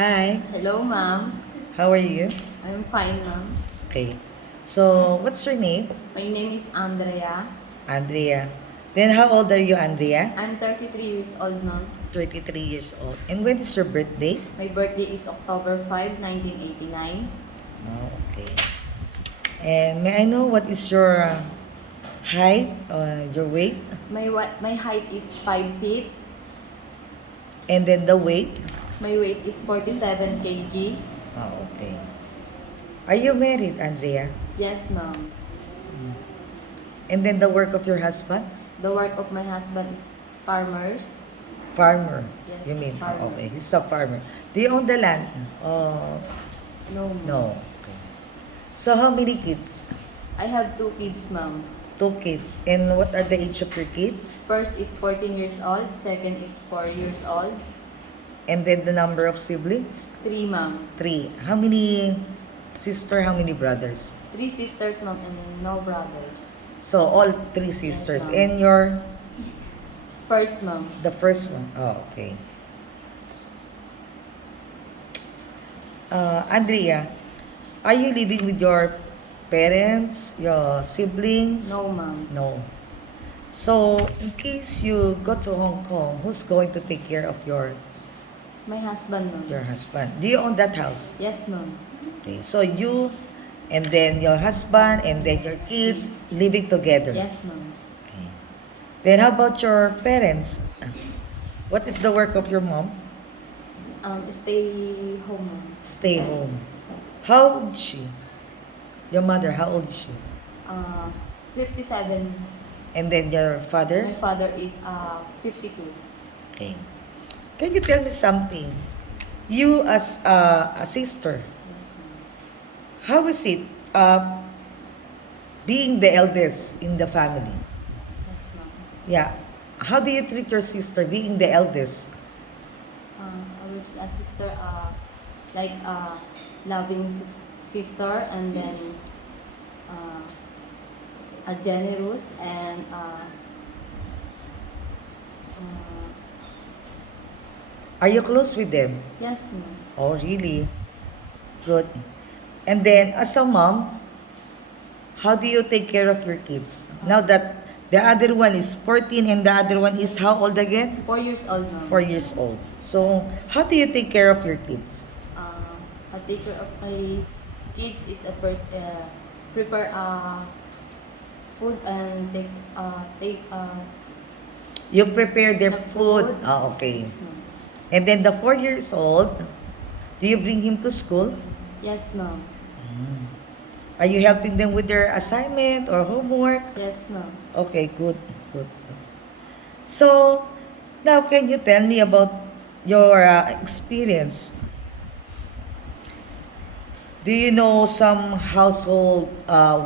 Hi, Hello, ma'am. how are you? I'm fine, ma'am. Okay. So, what's your name? My name is Andrea. Andrea. Then, how old are you, Andrea? I'm 33 years old, ma'am. 33 years old. And when is your birthday? My birthday is October 5, 1989. Oh, okay. And may I know what is your height or your weight? My height is 5 feet. And then the weight? My weight is 47 kg. Oh, okay. Are you married, Andrea? Yes, ma'am. And then the work of your husband? The work of my husband is farmers. Farmer. Yes, You mean? Oh, farmer. okay. He's a farmer. Do you own the land? Oh, No, ma'am. no. Okay. So, how many kids? I have two kids, ma'am. Two kids. And what are the age of your kids? First is 14 years old. Second is 4 years old. And then the number of siblings? 3, ma'am. Three. How many sister? How many brothers? 3 sisters, ma'am, and no brothers. So all three sisters. ma'am. And you're First, ma'am. the first one. Oh, okay. Andrea, are you living with your parents, your siblings? No, ma'am. No. So, in case you go to Hong Kong, who's going to take care of My husband, ma'am. your husband? Do you own that house? Yes, ma'am. Okay. So you and then your husband and then your kids living together. Yes, ma'am. Okay. Then how about your parents? What is the work of your mom? Stay home, ma'am. Stay home. How old is she? Your mother, how old is she? 57. And then your My father? father is 52. Okay. Can you tell me something? You as a sister, Yes, ma'am. how is it being the eldest in the family? Yes, ma'am. Yeah. How do you treat your sister being the eldest? With a sister, like loving sister, and then a generous and Are you close with them? yes, ma'am. Oh, really? Good. And then, as a mom, how do you take care of your kids? Now that the other one is 14 and the other one is how old again? 4 years old, ma'am. 4 years old. So, how do you take care of your kids? I take care of my kids is a first prepare food and take You prepare their the food. Ah, okay. Yes, ma'am. And then the 4 years old, do you bring him to school? Yes, ma'am. Are you helping them with their assignment or homework? Yes, ma'am. Okay, good, good. So, now can you tell me about your experience? Do you know some household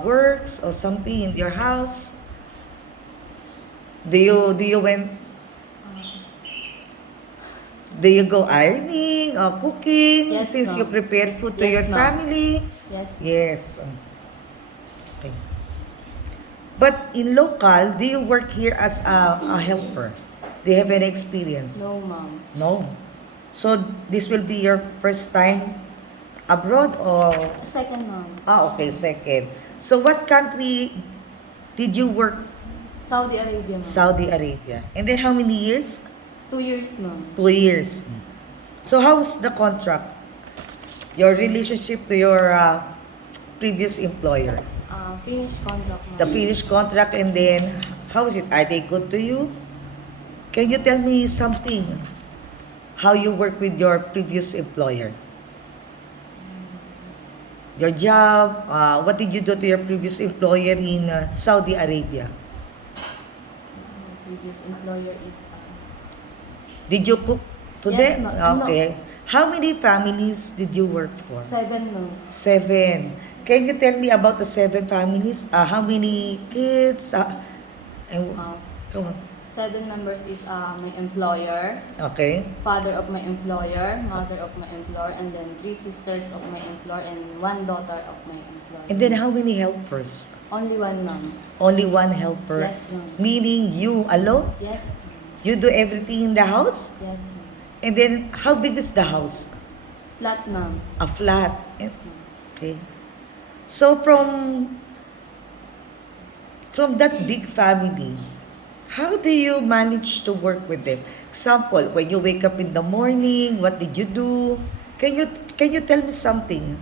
works or something in your house? Do you went do you go ironing or cooking Yes, since you ma'am. prepare food to your Yes, ma'am. family? Yes. Yes. Okay. But in local, do you work here as a helper? Do you have any experience? No, ma'am. No. So this will be your first time abroad or Second, ma'am. okay, second. So what country did you work? Saudi Arabia, ma'am. Saudi Arabia. And then how many years? 2 years, ma'am. 2 years. So how's the contract? Your relationship to your previous employer? Finish contract, ma'am. The finished contract, and then how is it? Are they good to you? Can you tell me something? How you work with your previous employer? Your job, what did you do to your previous employer in Saudi Arabia? My previous employer is Did you cook to Yes, them? ma'am. No. Okay. How many families did you work for? 7, ma'am. 7. Can you tell me about the 7 families? How many kids? And, Uh, come on. 7 members is my employer, Okay. father of my employer, mother of my employer, and then 3 sisters of my employer, and 1 daughter of my employer. And then how many helpers? Only 1, ma'am. Only 1 helper? Yes, ma'am. Meaning you alone? Yes, ma'am. You do everything in the house? Yes, ma'am. And then how big is the house? Flat, ma'am. A flat. Yes, ma'am. Okay. So from that big family, how do you manage to work with them? Example, when you wake up in the morning, what did you do? Can you tell me something?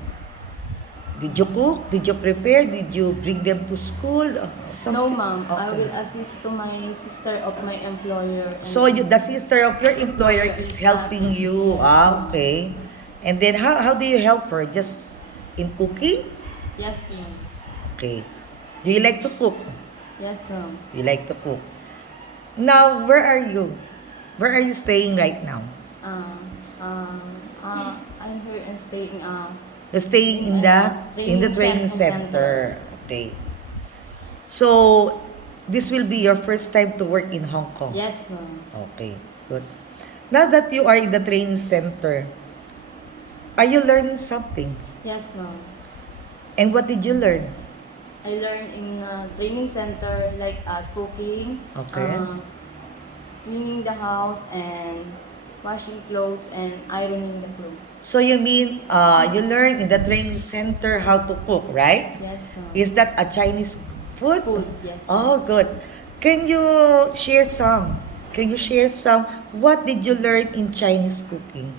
Did you cook? Did you prepare? Did you bring them to school? No, Something? ma'am. I Okay. will assist to my sister of my employer. So the sister of your employer is helping you. Yes, ma'am. Okay. And then how do you help her? Just in cooking? Yes, ma'am. Okay. Do you like to cook? Yes, ma'am. You like to cook. Now, where are you? Where are you staying right now? Uh, I'm here and staying You're staying in the training center. Okay. So, this will be your first time to work in Hong Kong. Yes, ma'am. Okay, good. Now that you are in the training center, are you learning something? Yes, ma'am. And what did you learn? I learned in training center like cooking, Okay. cleaning the house, and washing clothes and ironing the clothes. So you mean you learn in the training center how to cook, right? Yes, ma'am. Is that a Chinese food? Food, yes. Oh, good. Can you share some? Can you share some? What did you learn in Chinese cooking?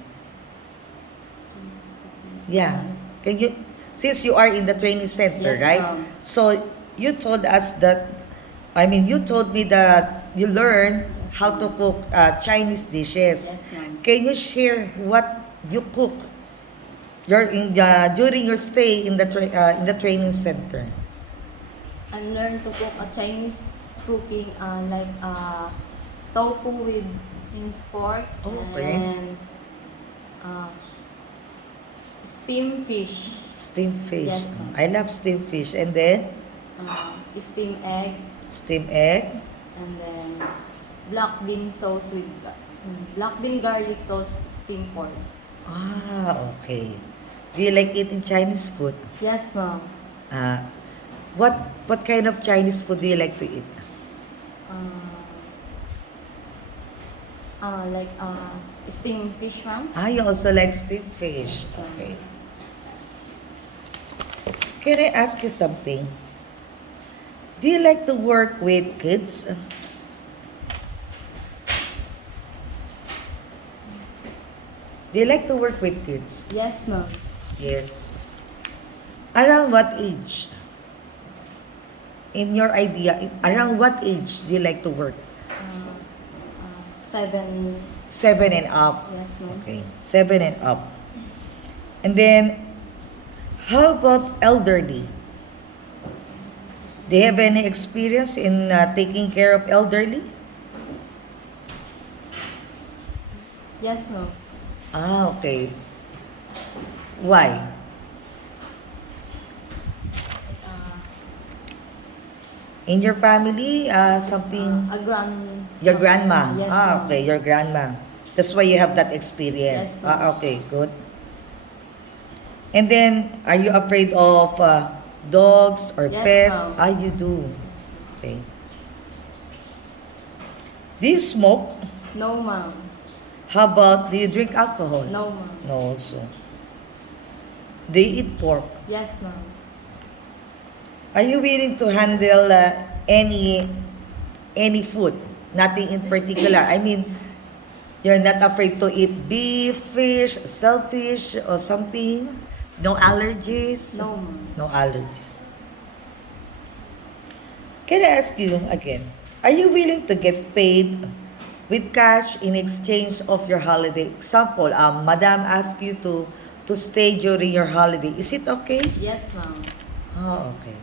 Chinese cooking. Yeah. Can you, since you are in the training center, Yes, right? ma'am. So you told us that, you told me that you learned Yes, how to ma'am. cook Chinese dishes. Yes, ma'am. Can you share what you cook during your stay in the training center? I learned to cook a Chinese cooking like tofu with minced pork Okay. and uh, steamed fish, Steamed fish. Yes, ma'am. I love steamed fish. And then steamed egg, steamed egg. and then black bean sauce with black bean garlic sauce steamed pork. Ah, okay. Do you like eating Chinese food? Yes, ma'am. Uh, what kind of Chinese food do you like to eat? Like steamed fish, ma'am. Ah, you also like steamed fish. Yes, ma'am. Okay. Can I ask you something? Do you like to work with kids? Do you like to work with kids? Yes, ma'am. Yes. Around what age? In your idea, around what age do you like to work? 7. 7 and up. Yes, ma'am. Okay, 7 and up. And then, how about elderly? Do you have any experience in taking care of elderly? Yes, ma'am. Ah, okay. Why? Like, In your family, something... a grand. Your grandma? Yes, Ah, ma'am. okay, your grandma. That's why you have that experience. Yes, ma'am. Ah, okay, good. And then, are you afraid of dogs or Yes, pets? ma'am. Ah, you do. Yes, ma'am. Okay. Do you smoke? No, ma'am. How about, do you drink alcohol? No, ma'am. No, also. Do you eat pork? Yes, ma'am. Are you willing to handle any food? Nothing in particular. You're not afraid to eat beef, fish, shellfish, or something? No allergies? No, ma'am. No allergies. Can I ask you again? Are you willing to get paid with cash in exchange of your holiday? Example, Madam asked you to stay during your holiday. Is it okay? Yes, ma'am. Oh, okay.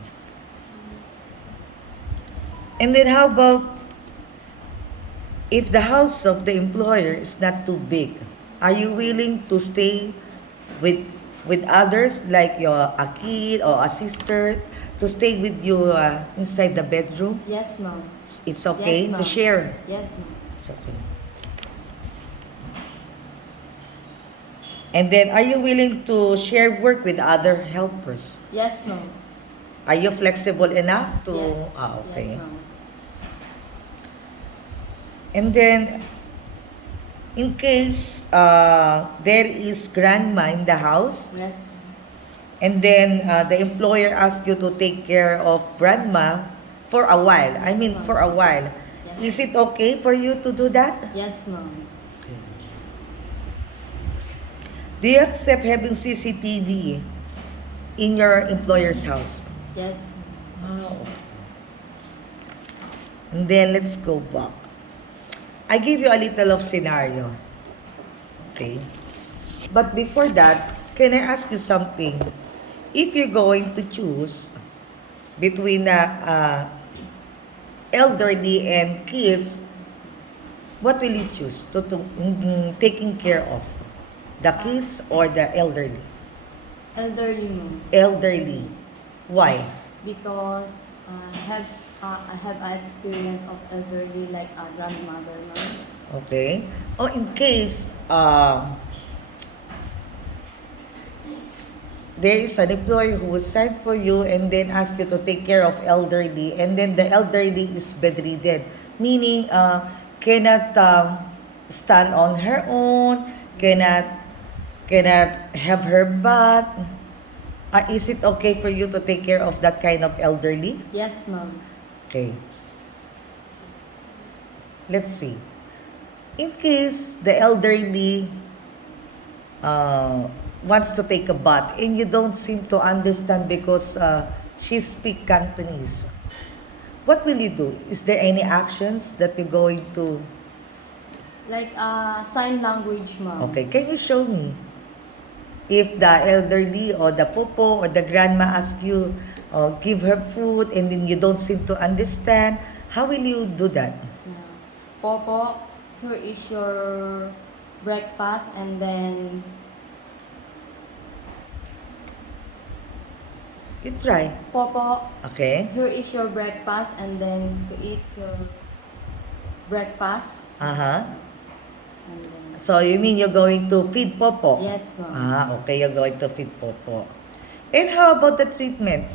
And then how about if the house of the employer is not too big? Are you willing to stay with others like a kid or a sister to stay with you inside the bedroom? Yes, ma'am. It's okay Yes, to ma'am. share. Yes, ma'am. It's okay. And then, are you willing to share work with other helpers? Yes, ma'am. Are you flexible enough to... Yes. Ah, okay. Yes, ma'am. And then, In case there is grandma in the house, Yes. and then the employer asks you to take care of grandma for a while. I Yes, mean, ma'am. for a while. Yes. Is it okay for you to do that? Yes, ma'am. Do you accept having CCTV in your employer's house? Yes. Oh. And then let's go back. I give you a little of scenario. Okay. But before that, can I ask you something? If you're going to choose between elderly and kids, what will you choose taking care of? The kids or the elderly? Elderly, ma'am. Elderly. Why? Because I have an experience of elderly like a grandmother, ma'am. Okay. Or in case there is an employer who will sign for you and then ask you to take care of elderly, and then the elderly is bedridden, meaning cannot stand on her own, cannot have her bath. Is it okay for you to take care of that kind of elderly? Yes, ma'am. Okay. Let's see. In case the elderly uh, wants to take a bath and you don't seem to understand because she speaks Cantonese, what will you do? Is there any actions that you're going to... Like sign language, ma'am. Okay, can you show me? If the elderly or the popo or the grandma ask you, give her food and then you don't seem to understand, how will you do that? Yeah. Popo, here is your breakfast, and then You try. Popo, Okay? here is your breakfast, and then you eat your breakfast, Uh-huh. and then So you mean you're going to feed popo? yes, ma'am. Okay, you're going to feed popo. And how about the treatment?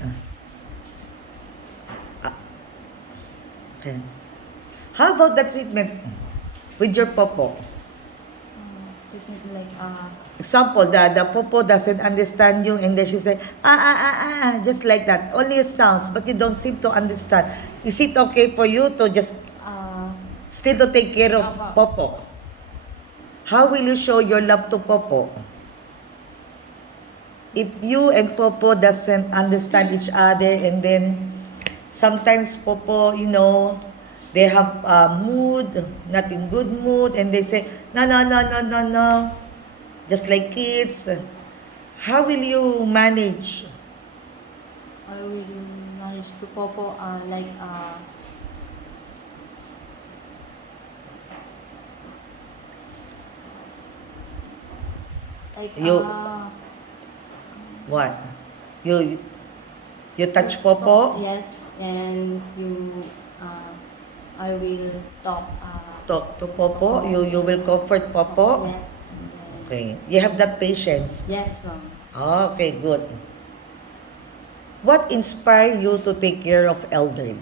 Ah, okay. How about the treatment with your popo? Treatment like Example, the popo doesn't understand you and then she say, just like that. Only sounds, but you don't seem to understand. Is it okay for you to just uh, still to take care of Apa. popo? How will you show your love to popo? If you and popo doesn't understand each other, and then sometimes popo, they have mood, not in good mood, and they say, no, no, no, no, no, no, just like kids. How will you manage? I will manage to Popo like You, what? You, you touch popo, yes, and you I will talk talk to popo, you will comfort popo. yes, and then Okay, you have that patience. yes, ma'am. Okay, good. What inspired you to take care of elderly?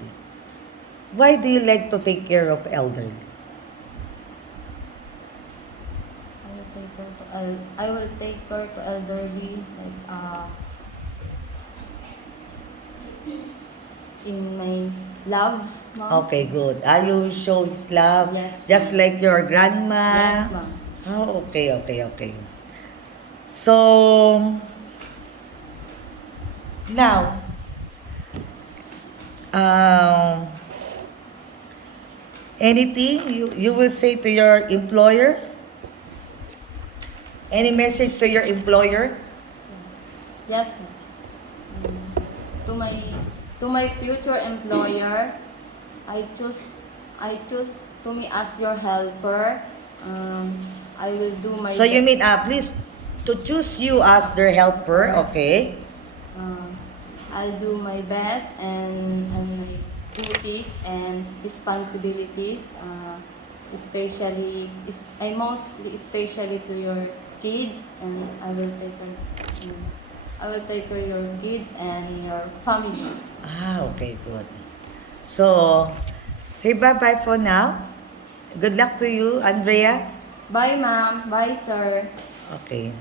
Why do you like to take care of elderly? I will take her to elderly like in my love, ma'am. Okay, good. You show his love, Yes, just ma'am. like your grandma. Yes, ma'am. Okay, okay, okay. So, now, um, anything you will say to your employer? Any message to your employer? Yes, ma'am. To my future employer, I choose to me as your helper. I will do my So you mean, please, to choose you as their helper, okay? I'll do my best and my duties and responsibilities, I mostly especially to your kids, and I will take care of your kids and your family. Okay, good. So, say bye-bye for now. Good luck to you, Andrea. Bye, ma'am. Bye, sir. Okay.